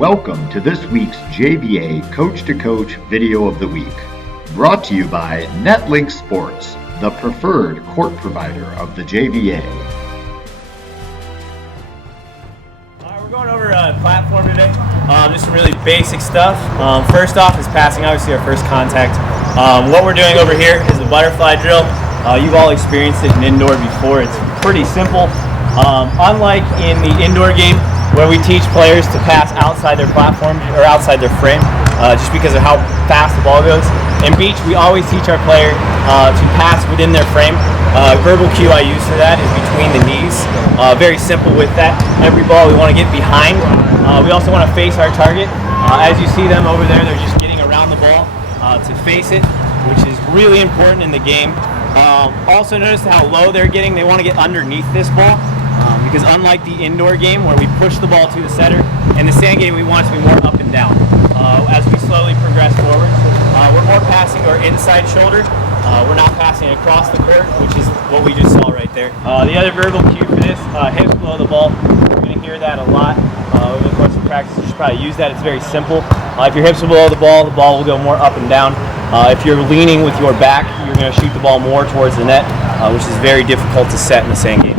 Welcome to this week's JVA Coach to Coach Video of the Week, brought to you by NetLink Sports, the preferred court provider of the JVA. We're going over a platform today, just some really basic stuff. First off is passing, obviously our first contact. What we're doing over here is the butterfly drill. You've all experienced it in indoor before. It's pretty simple. Unlike in the indoor game, where we teach players to pass outside their platform or outside their frame, just because of how fast the ball goes. In beach, we always teach our player to pass within their frame. Verbal cue I use for that is between the knees. Very simple with that. Every ball we want to get behind. We also want to face our target. As you see them over there, they're just getting around the ball to face it, which is really important in the game. Also notice how low they're getting. They want to get underneath this ball. Because unlike the indoor game where we push the ball to the setter, in the sand game we want it to be more up and down. As we slowly progress forward, we're more passing our inside shoulder. We're not passing across the court, which is what we just saw right there. The other verbal cue for this, hips below the ball. You're going to hear that a lot over the course of practice. You should probably use that. It's very simple. If your hips are below the ball will go more up and down. If you're leaning with your back, you're going to shoot the ball more towards the net, which is very difficult to set in the sand game.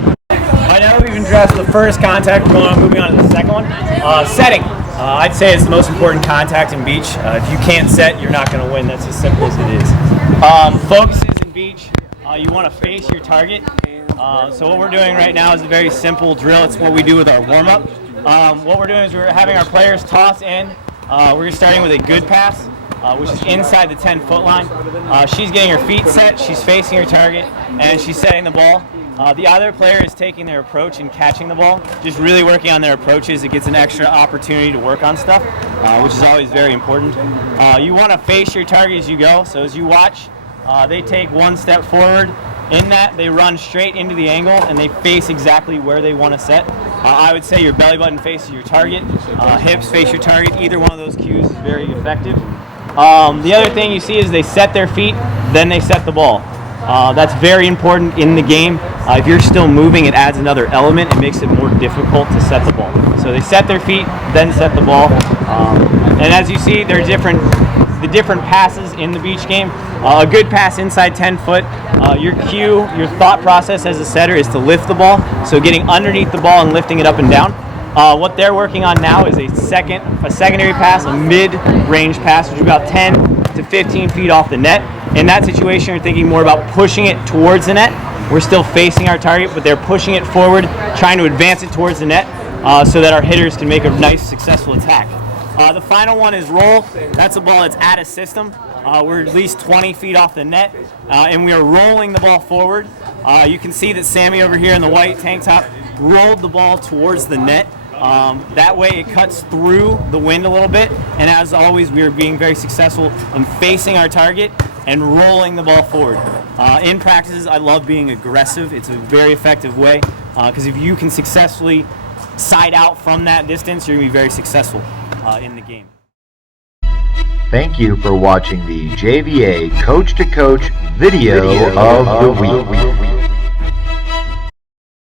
We've addressed the first contact. We're moving on to the second one. Setting. I'd say it's the most important contact in beach. If you can't set, you're not going to win. That's as simple as it is. Focuses in beach. You want to face your target. So what we're doing right now is a very simple drill. It's what we do with our warm-up. What we're doing is we're having our players toss in. We're starting with a good pass, which is inside the 10-foot line. She's getting her feet set. She's facing her target, and she's setting the ball. The other player is taking their approach and catching the ball, just really working on their approaches. It gets an extra opportunity to work on stuff, which is always very important. You want to face your target as you go, so as you watch, they take one step forward. In that, they run straight into the angle and they face exactly where they want to set. I would say your belly button faces your target, hips face your target. Either one of those cues is very effective. The other thing you see is they set their feet, then they set the ball. That's very important in the game. If you're still moving, it adds another element. It makes it more difficult to set the ball. So they set their feet, then set the ball. And as you see, there are the different passes in the beach game. A good pass inside 10 foot. Your cue, your thought process as a setter is to lift the ball. So getting underneath the ball and lifting it up and down. What they're working on now is a secondary pass, a mid-range pass, which is about 10 to 15 feet off the net. In that situation, you're thinking more about pushing it towards the net. We're still facing our target, but they're pushing it forward, trying to advance it towards the net so that our hitters can make a nice, successful attack. The final one is roll. That's a ball that's at a system. We're at least 20 feet off the net, and we are rolling the ball forward. You can see that Sammy over here in the white tank top rolled the ball towards the net. That way it cuts through the wind a little bit, and as always, we are being very successful in facing our target and rolling the ball forward. In practices, I love being aggressive. It's a very effective way, because if you can successfully side out from that distance, you're going to be very successful in the game. Thank you for watching the JVA Coach to Coach Video of the Week.